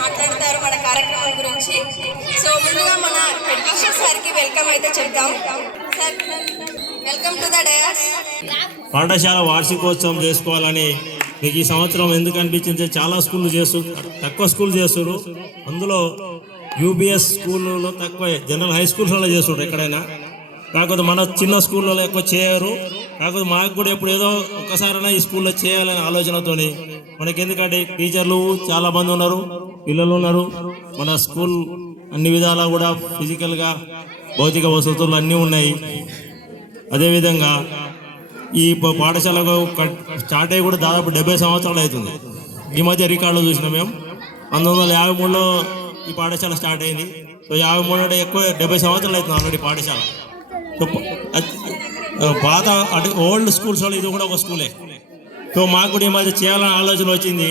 మాట్లాడతారు మన కార్యక్రమం గురించి. సో ముందుగా మన ఎడ్యుకేషన్ సార్కి వెల్కమ్ అయితే చెప్తాం. Sir welcome to the dais. పాఠశాల వార్షికోత్సవం చేసుకోవాలని మీకు ఈ సంవత్సరం ఎందుకు అనిపించింది? చాలా స్కూళ్ళు తక్కువ స్కూల్ చేస్తున్నారు. అందులో యూబీఎస్ స్కూల్లో తక్కువ, జనరల్ హై స్కూల్స్లో చేస్తుంటారు ఎక్కడైనా. కాకపోతే మన చిన్న స్కూళ్ళలో ఎక్కువ చేయరు. కాకపోతే మాకు కూడా ఎప్పుడు ఏదో ఒక్కసారైనా ఈ స్కూల్లో చేయాలనే ఆలోచనతో మనకి, ఎందుకంటే టీచర్లు చాలా మంది ఉన్నారు, పిల్లలు ఉన్నారు. మన స్కూల్ అన్ని విధాలా కూడా ఫిజికల్గా భౌతిక వసతులు అన్నీ ఉన్నాయి. అదేవిధంగా ఈ పాఠశాలకు స్టార్ట్ అయ్యి కూడా దాదాపు 70 సంవత్సరాలు అవుతుంది. ఈ మధ్య రికార్డులో చూసినాం మేము. 1953లో ఈ పాఠశాల స్టార్ట్ అయింది. సో 53 అంటే ఎక్కువ 70 సంవత్సరాలు అవుతుంది ఆల్రెడీ పాఠశాల. సో పాత అంటే ఓల్డ్ స్కూల్స్ వాళ్ళు ఇది కూడా ఒక స్కూలే. సో మాకు కూడా ఈ మధ్య చేయాలని ఆలోచన వచ్చింది.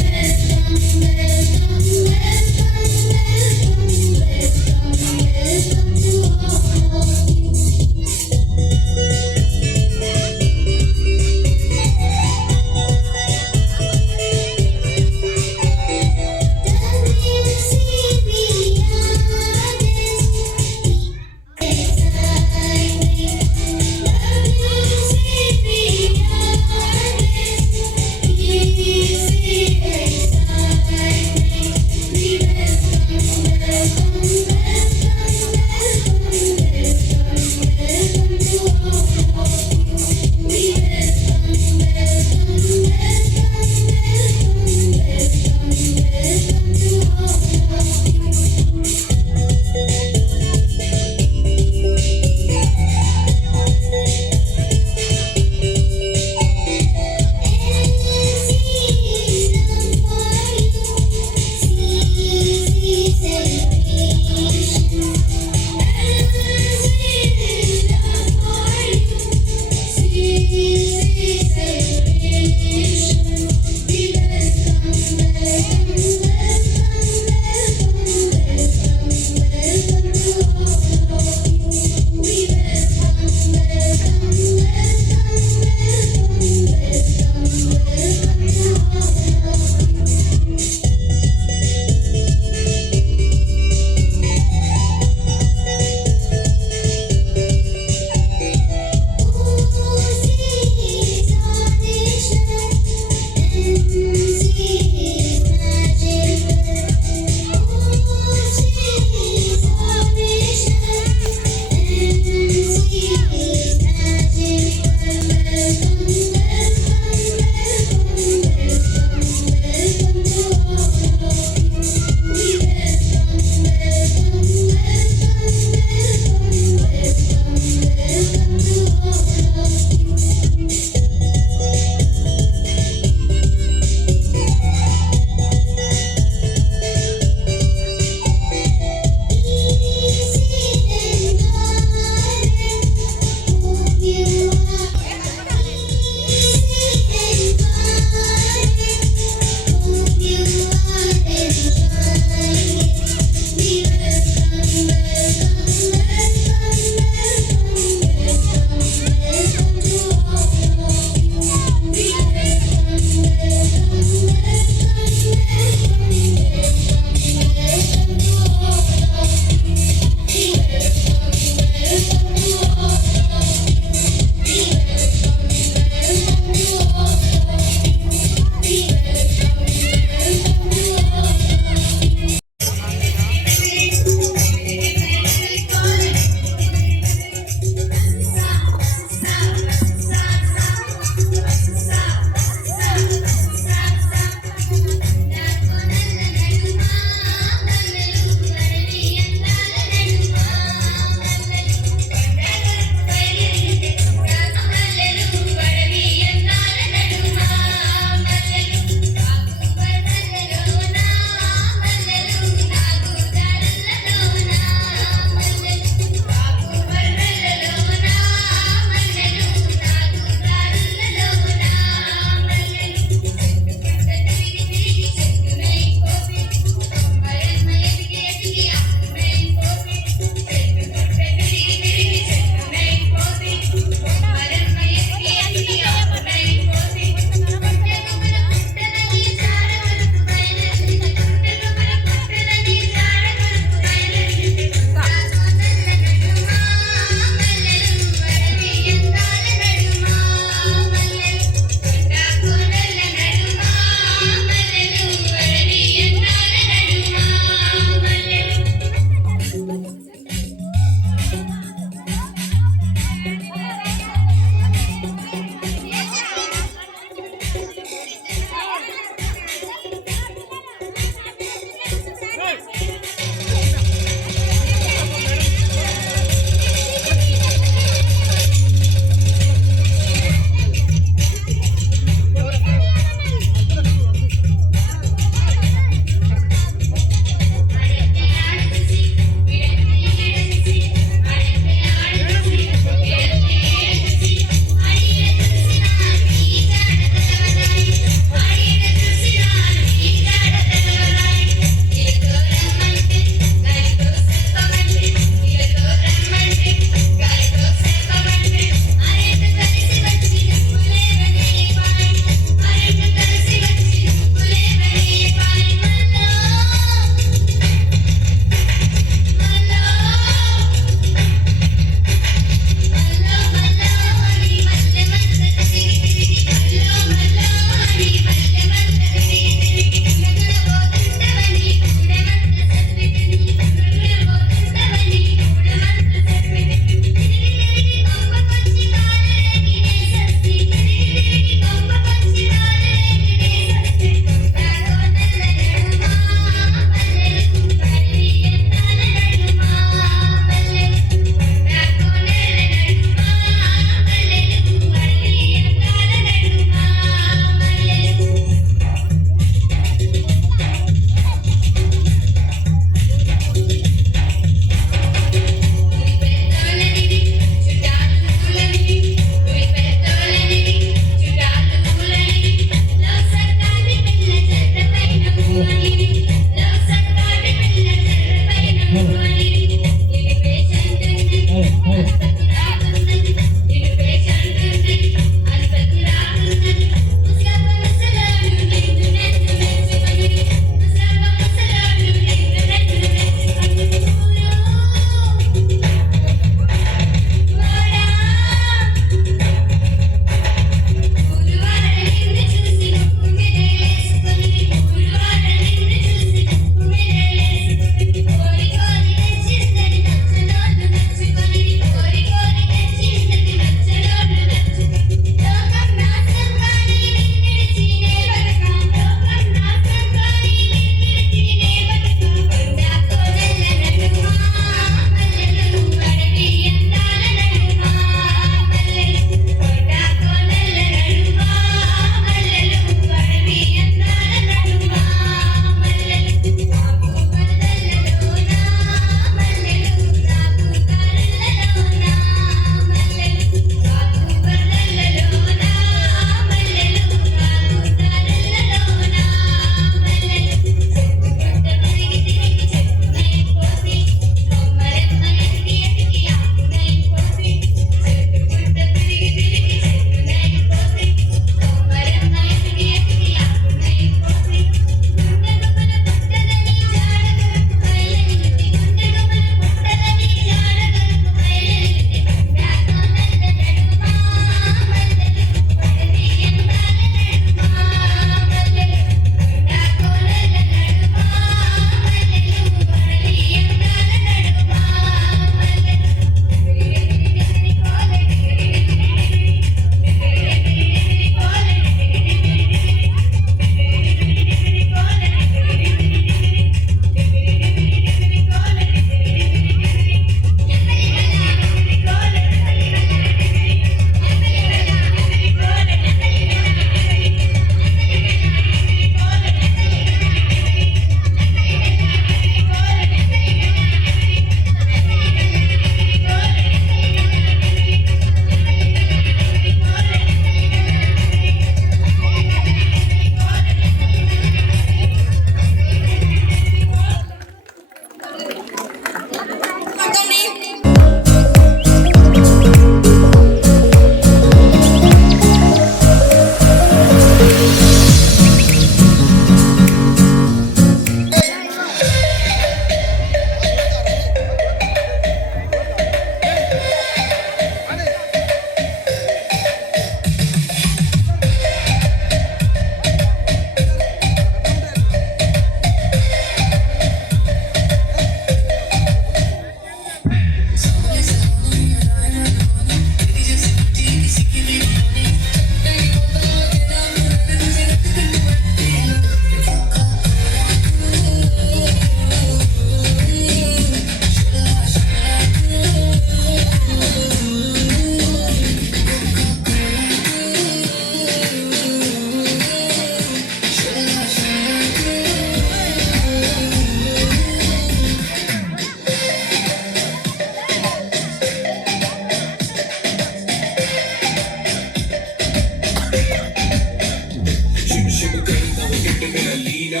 adrenalina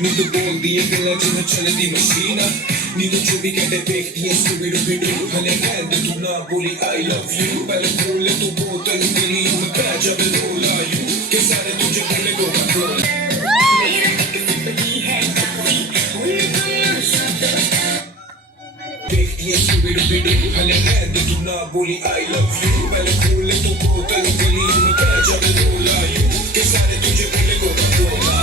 nidu bol diye gala jina chale di machina nidu chubi kade dekh diye subidu bidu hale kade tu na boli I love you pale khole tu bottle dili mein kya jab rola you ke sare tujhe bole coca cola देख दिए सुबिडु बिडु हले हैद तू ना बोली I love you पहले खोले तो बोतल गली में क्या जब रोला यू के सारे तुझे बोले कोका कोला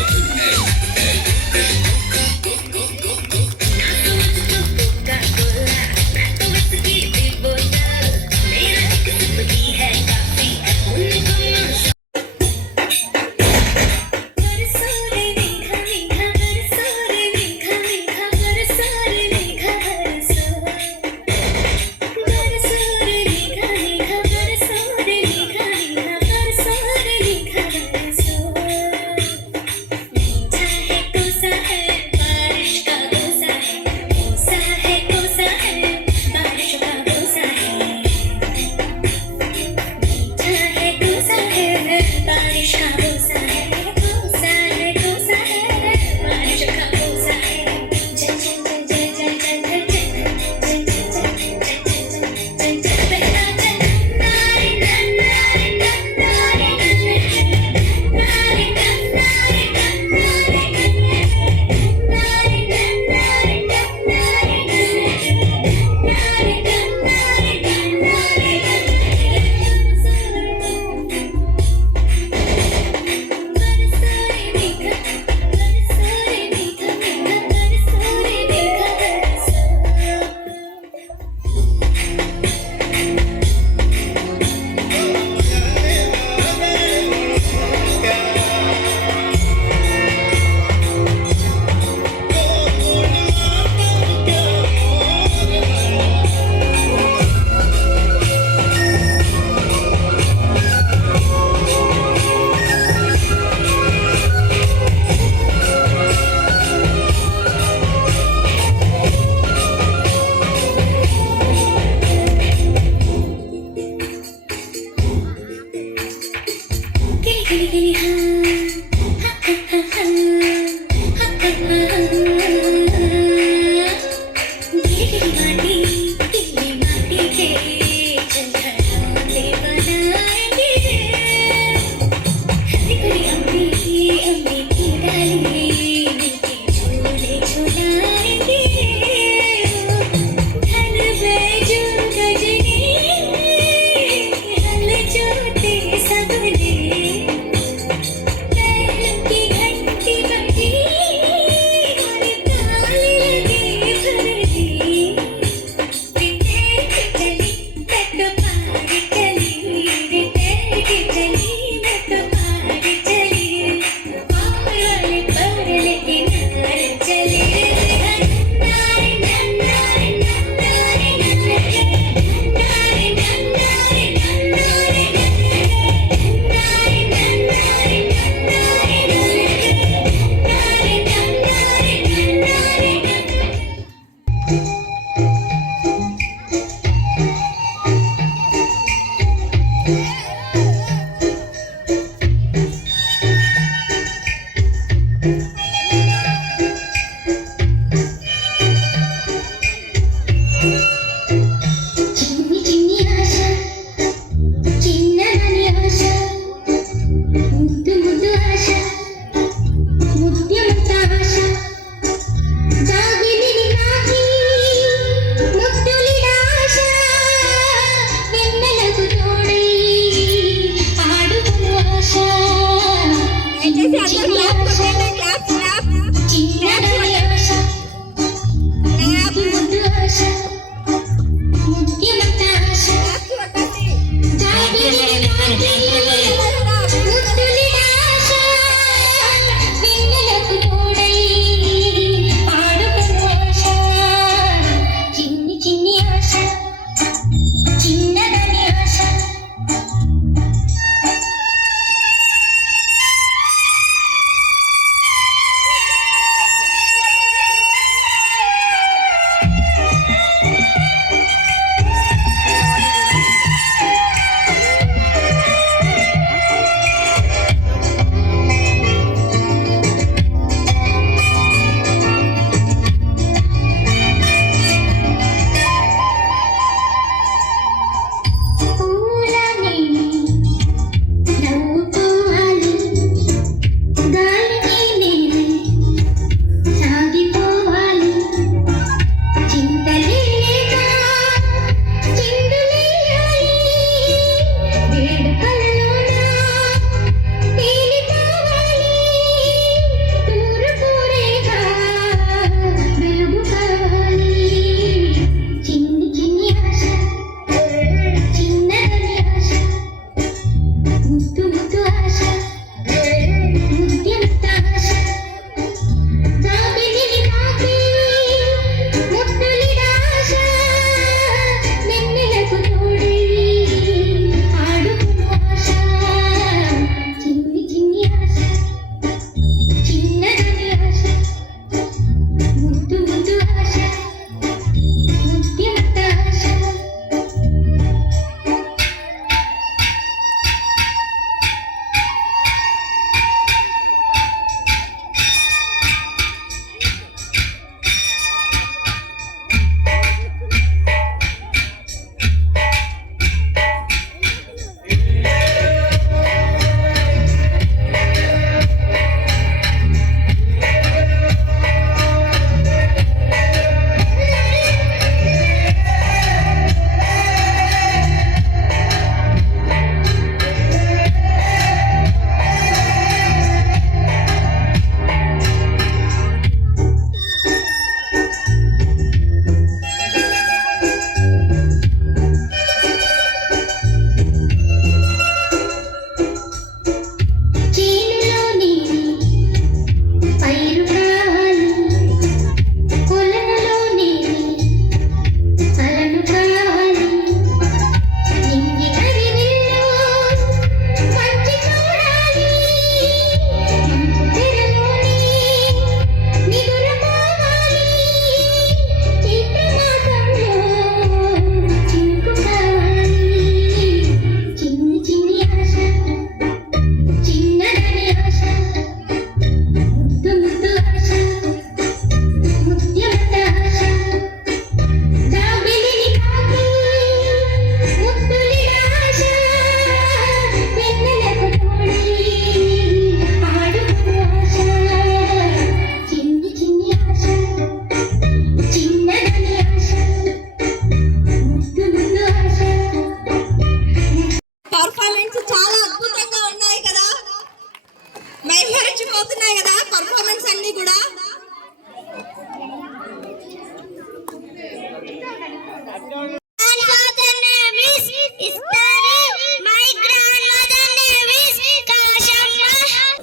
అందరినీ కూడా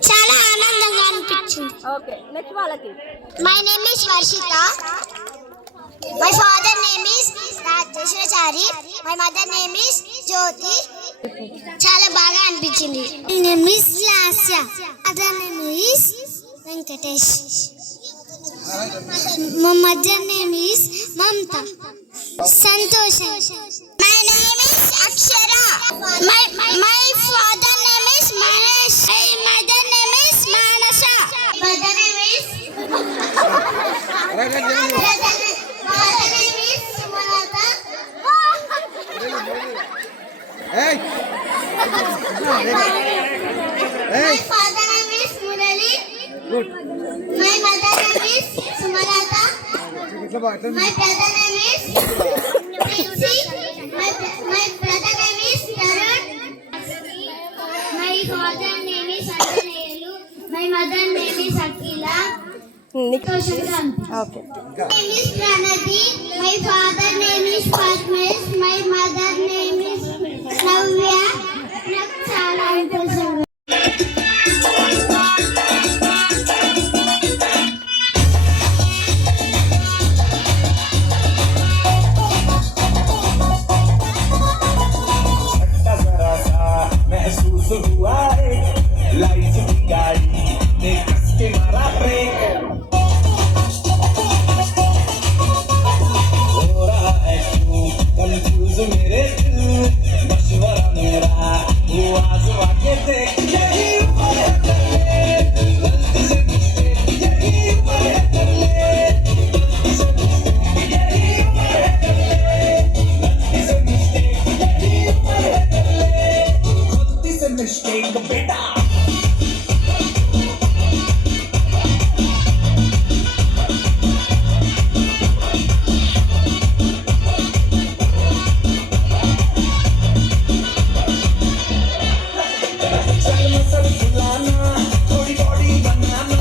చాలా ఆనందంగా అనిపించింది. ఓకే నెక్స్ట్ వాళ్ళకి My name is Varshita. My father name is Rajeshwari. My mother name is Jyoti. చాలా బాగా అనిపించింది. My name is Lasya. Other name is Venkatesh. My mother name is Mamta. Santosh. My name is Akshara. My father name is Manesh. My mother name is Manasa. Mother name is Mother name is Sumanata. My father name is Murali. My mother name is Sumanata. My brother name is Princy. My brother name is Tarun. My father name is Anjaneyulu. My mother name is Akila. Okay My name is Pranati. My father name is Padmesh. My mother name is Navya. నాకు చాలా సంతోషంగా जरा सा महसूस हुआ है life की गाड़ी ने कस के मारा ब्रेक हो रहा है क्यों कंफ्यूज मेरे दिल मशवरा मेरा वो आजमा के देख यही उम्र है कर ले गलती से mistake, यही उम्र है कर ले गलती से mistake, यही उम्र है कर ले गलती से mistake, यही उम्र है कर ले गलती से mistake बेटा चल मसल फुलाना थोड़ी बॉडी बनाना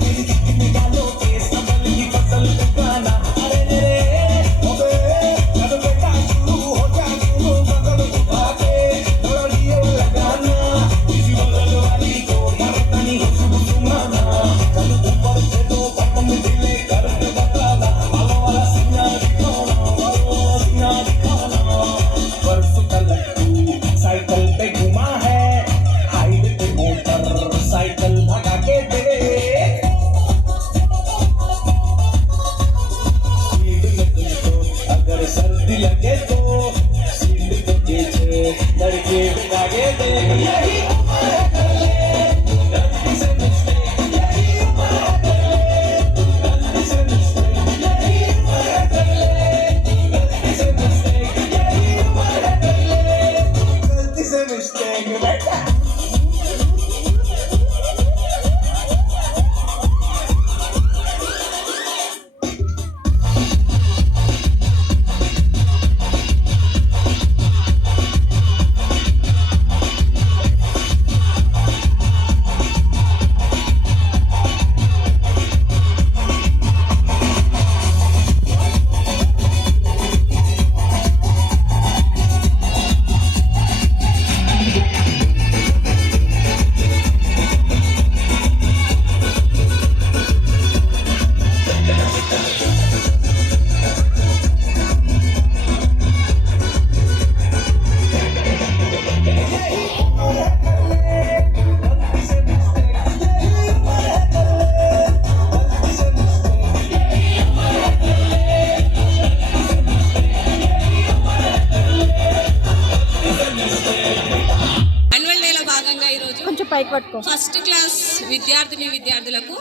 तेरी दिख निकालो के संभल की फसल उगाना अरे रे ओबे कब बेटा शुरू हो जा तू बगल उठा के थोड़ा लिए लगाना इसी बगल वाली को मरतनी खुशबू सुनाना कल ऊपर से तो बटन दिले कर के बताना वाला वाला सिग्नल दिखाना बर्फ का लट्टू साइकिल पे घुमा है हाईवे पे मोटर साइकिल भगा के दे सीट में तुझको अगर सर्दी लगे तो सीट के पीछे लड़के बिठाके दे यही उम्र है कर ले गलती से mistake, यही उम्र है कर ले गलती से mistake, यही उम्र है कर ले गलती से mistake, यही उम्र है कर ले गलती से mistake बेटा యాన్యువల్ డేలో భాగంగా ఈరోజు కొంచెం పైకి పట్టుకో. ఫస్ట్ క్లాస్ విద్యార్థులకు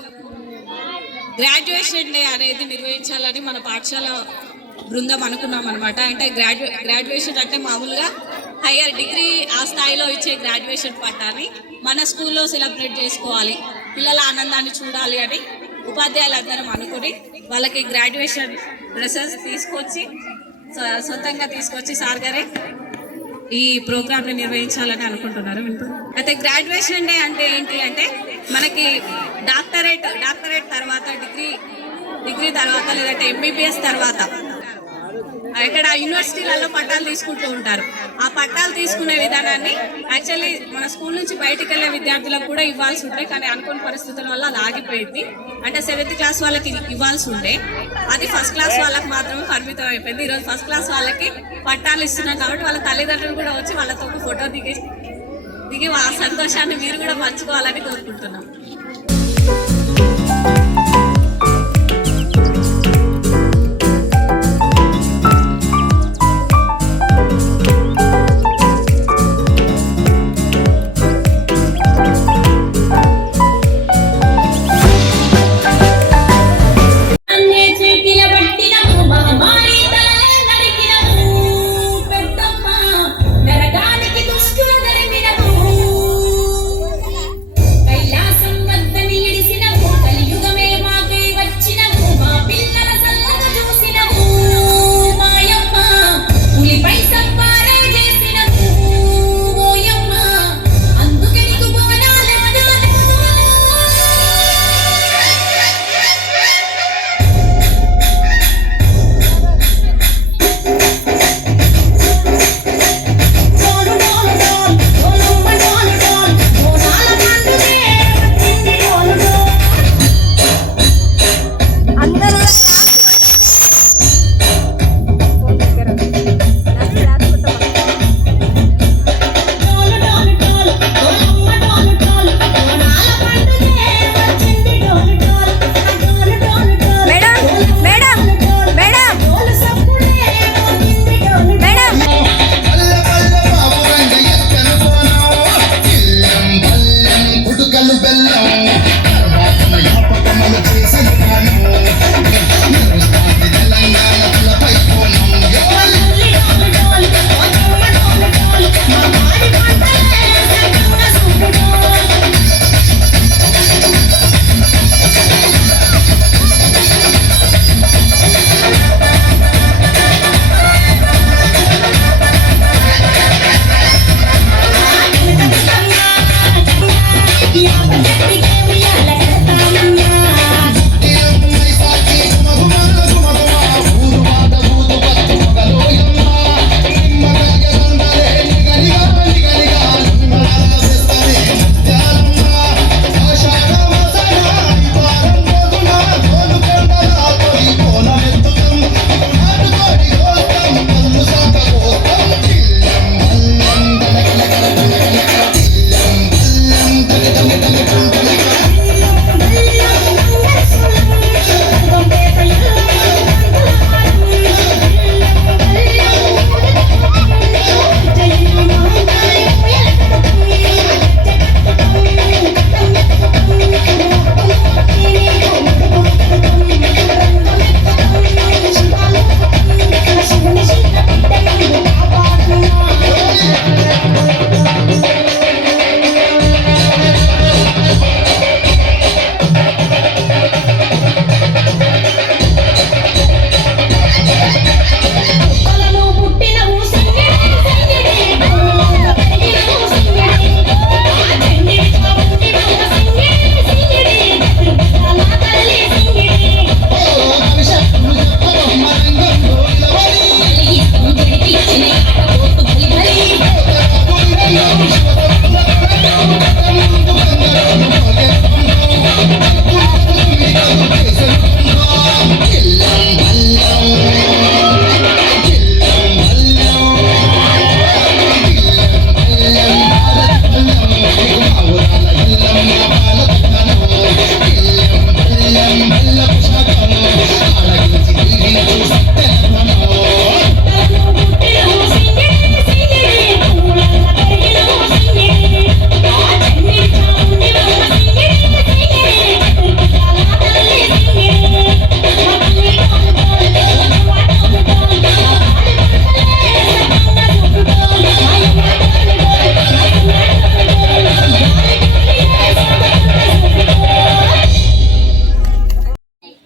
గ్రాడ్యుయేషన్ డే అనేది నిర్వహించాలని మన పాఠశాల బృందం అనుకున్నాం అనమాట. అంటే గ్రాడ్యుయేషన్ అంటే మామూలుగా హయ్యర్ డిగ్రీ ఆ స్థాయిలో ఇచ్చే గ్రాడ్యుయేషన్ పట్టాన్ని మన స్కూల్లో సెలబ్రేట్ చేసుకోవాలి, పిల్లల ఆనందాన్ని చూడాలి అని ఉపాధ్యాయులందరం అనుకుని వాళ్ళకి గ్రాడ్యుయేషన్ డ్రెస్సెస్ తీసుకొచ్చి సొంతంగా తీసుకొచ్చి సార్ గారే ఈ ప్రోగ్రామ్ని నిర్వహించాలని అనుకుంటున్నారు. అయితే గ్రాడ్యుయేషన్ డే అంటే ఏంటి అంటే మనకి డాక్టరేట్ తర్వాత డిగ్రీ తర్వాత లేదంటే MBBS తర్వాత ఇక్కడ యూనివర్సిటీలలో పట్టాలు తీసుకుంటూ ఉంటారు. ఆ పట్టాలు తీసుకునే విధానాన్ని యాక్చువల్లీ మన స్కూల్ నుంచి బయటికి వెళ్ళే విద్యార్థులకు కూడా ఇవ్వాల్సి ఉంటాయి, కానీ అనుకోని పరిస్థితుల వల్ల అది ఆగిపోయింది. అంటే 7th క్లాస్ వాళ్ళకి ఇవ్వాల్సి ఉండే, అది ఫస్ట్ క్లాస్ వాళ్ళకి మాత్రమే పరిమితం అయిపోయింది. ఈరోజు ఫస్ట్ క్లాస్ వాళ్ళకి పట్టాలు ఇస్తున్నాం కాబట్టి వాళ్ళ తల్లిదండ్రులు కూడా వచ్చి వాళ్ళతో ఒక ఫోటో దిగి ఆ సంతోషాన్ని మీరు కూడా పంచుకోవాలని కోరుకుంటున్నాం.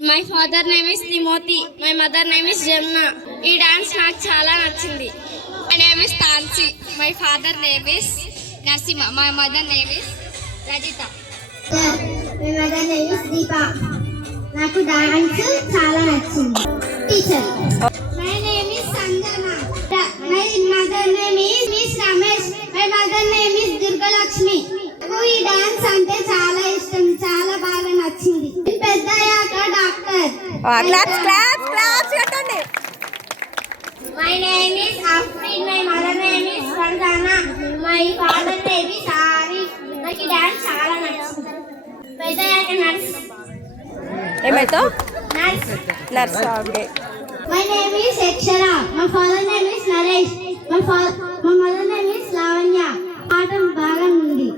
My father name is Timothy. My mother name is Jamna. ఈ డాన్స్ నాకు చాలా నచ్చింది. My name is Tansi. My father name is Narsima. My mother name is Rajita. My mother name is Deepa. నాకు డాన్స్ చాలా నచ్చింది. Teacher my name is Sanjana. My mother name is miss Ramesh. My mother name is Durgalakshmi. నాకు ఈ dance అంటే చాలా ఇష్టం, చాలా బాగా నచ్చింది. పెద్దయ్యాక డాక్టర్. క్లాప్స్ క్లాప్స్ క్లాప్స్ కొట్టండి. My name is Afrin. My mother name is Sardana. My father name is Arif. నాకు ఈ డాన్స్ చాలా నచ్చింది. పెద్దయ్యాక నర్స్. ఏమైతావు? Nurse. Nurse. Okay. My name is Akshara. My father name is Naresh. My mother name is Lavanya. పాఠం బాగా ఉంది.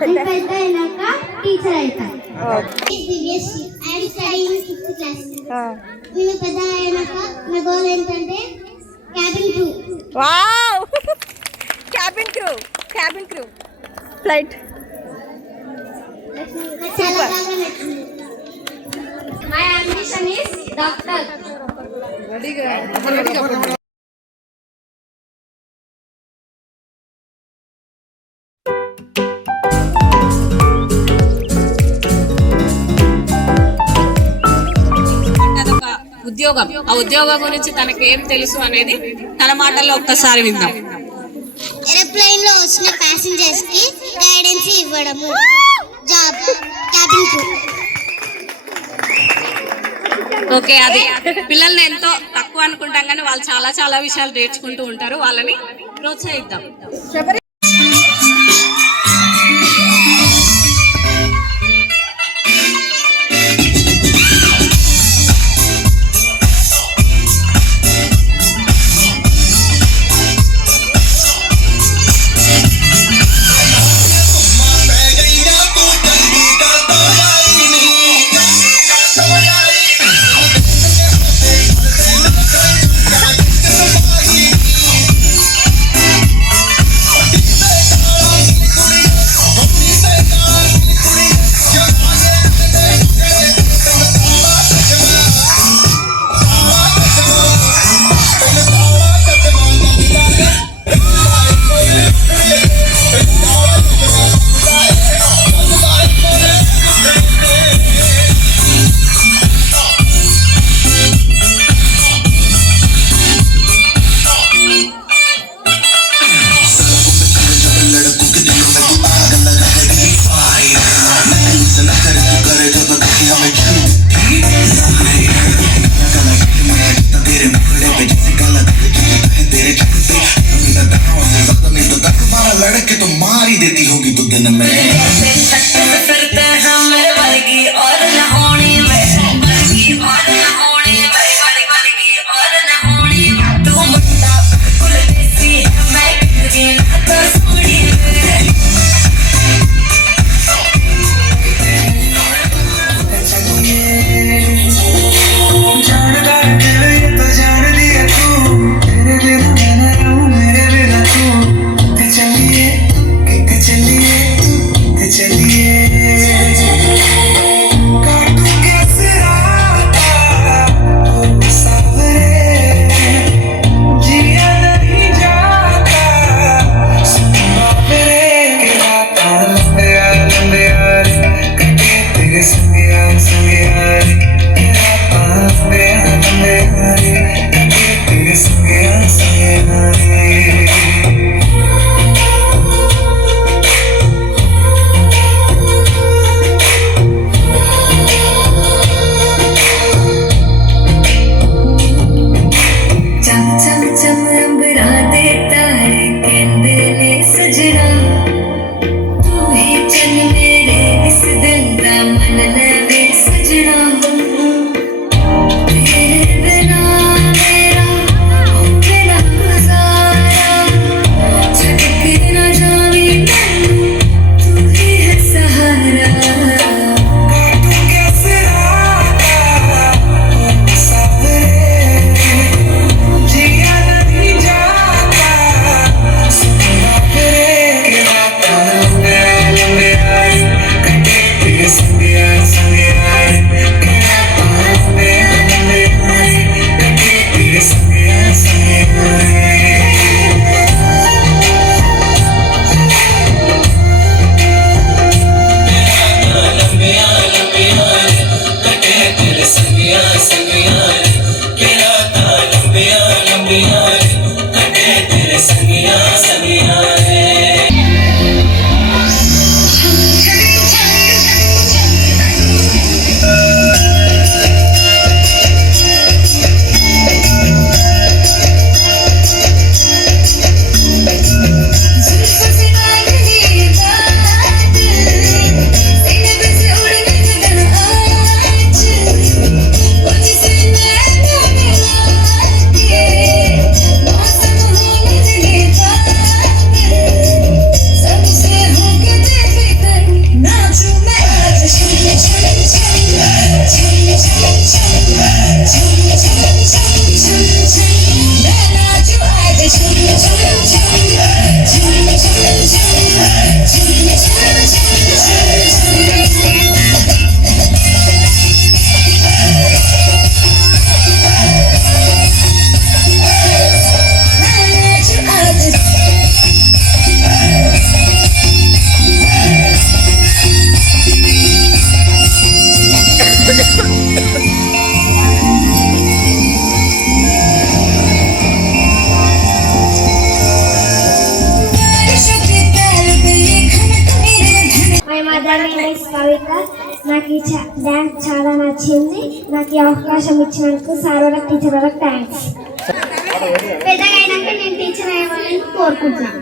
నేను పెద్ద అయినాక టీచర్ అవుతాను. Divyasri. I am studying in 5th class. నేను పెద్ద అయినాక నా గోల్ ఏంటంటే cabin crew. Wow. Cabin crew. Cabin crew. Flight. చాలా బాగా నచ్చింది. My ambition is doctor. అదొక ఉద్యోగం. ఆ ఉద్యోగం గురించి తనకి ఏం తెలుసు అనేది తన మాటల్లో ఒక్కసారి విందాం. ఏరోప్లేన్ లో వచ్చిన ప్యాసింజర్స్ కి గైడెన్స్ ఇవ్వడము జాబ్ క్యాబిన్ క్రూ. ఓకే, అది పిల్లల్ని ఎంతో తక్కువ అనుకుంటాం కానీ వాళ్ళు చాలా చాలా విషయాలు నేర్చుకుంటూ ఉంటారు. వాళ్ళని ప్రోత్సహిద్దాం. लड़के तो मार ही देती होगी तू दिन में. फिरते हैं मेरे वर्गी और न होनी वर्गी और न होनी वर्गी और न होनी. तू मुट्ठा बिल्कुल देसी है मैं की ना तो सुनी. जान कर ये तो जान लिया तू. तेरे बिना मैं न रहूं मेरे बिना तू. चलिए चलिए चलिए काटूंगे सिराता सावरे जिया नहीं जाता सुना मेरे लंबे यार कटे तेरे संग यार लंबे यार कटे तेरे संग यार నాకు ఈ డ్యాన్స్ చాలా నచ్చింది. నాకు ఈ అవకాశం ఇచ్చినందుకు సార్ వాళ్ళకి టీచర్ వాళ్ళకి థ్యాంక్స్. పెద్దగా అయినాక నేను టీచర్ అయ్యాలని కోరుకుంటున్నాను.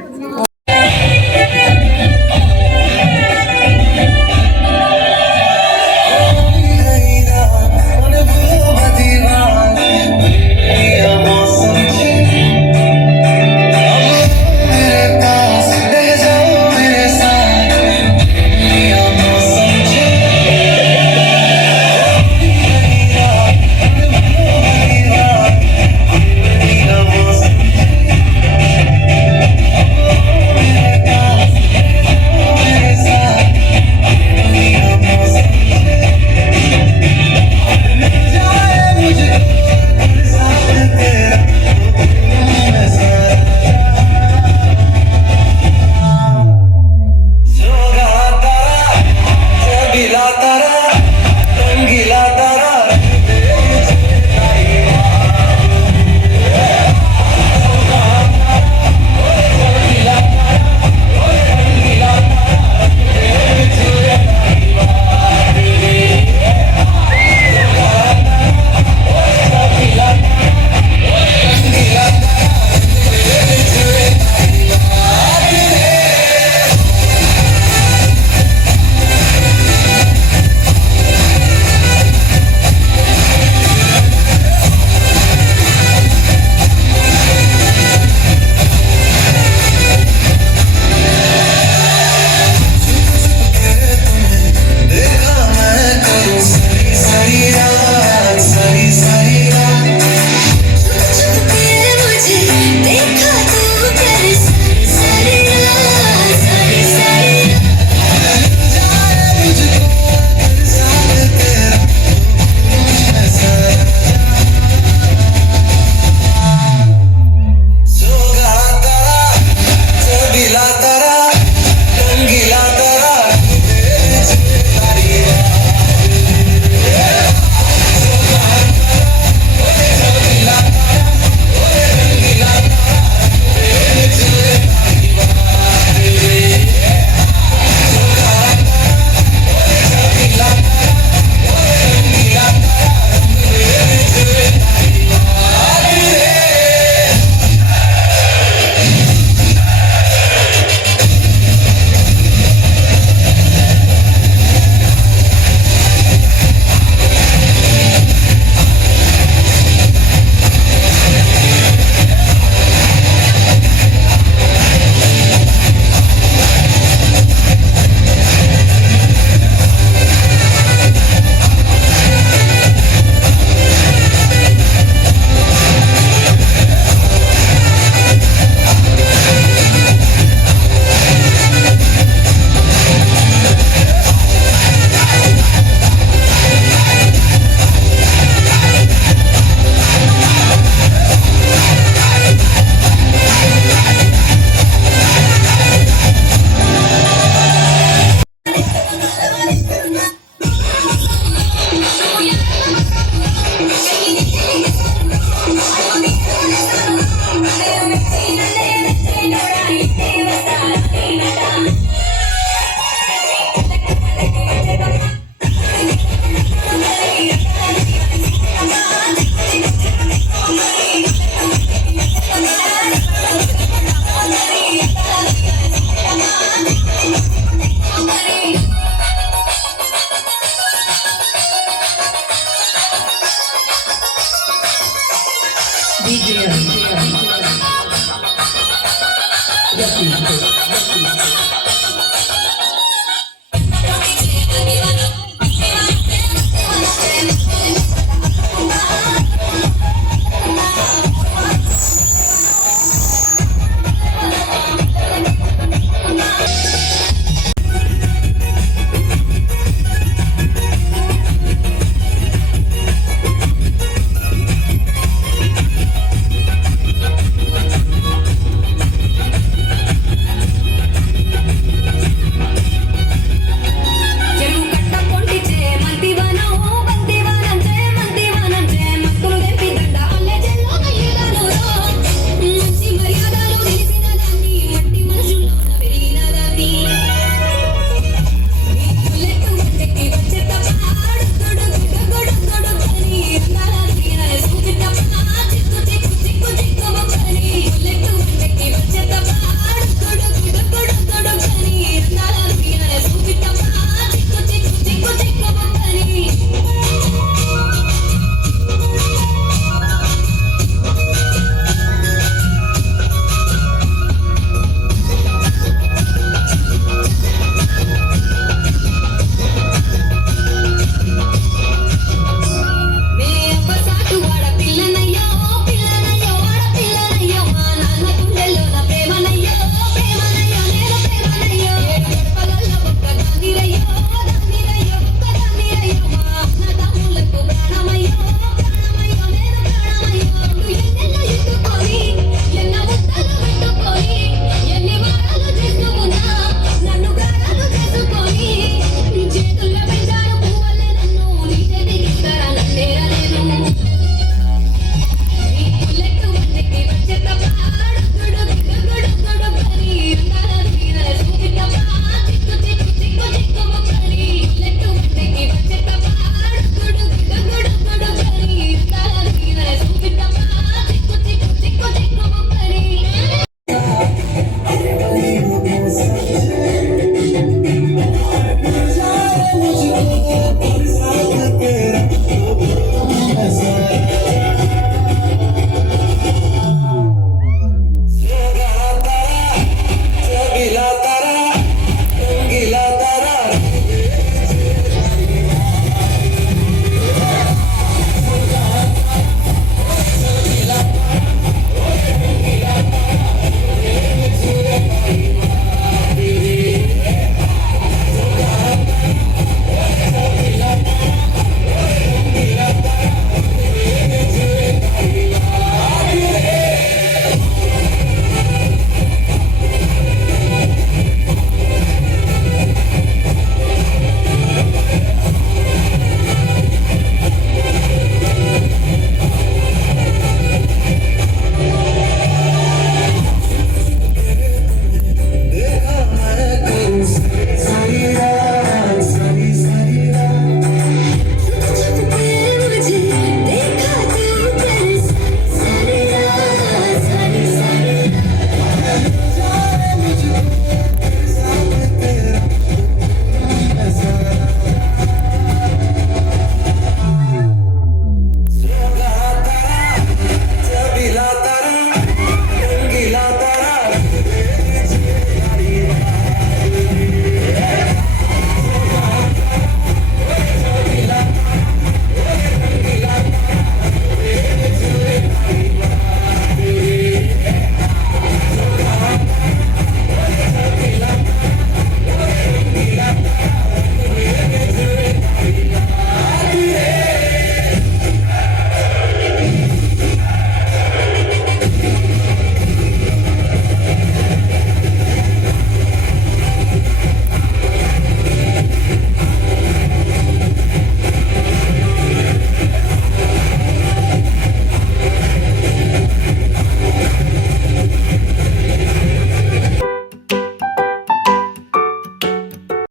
DJ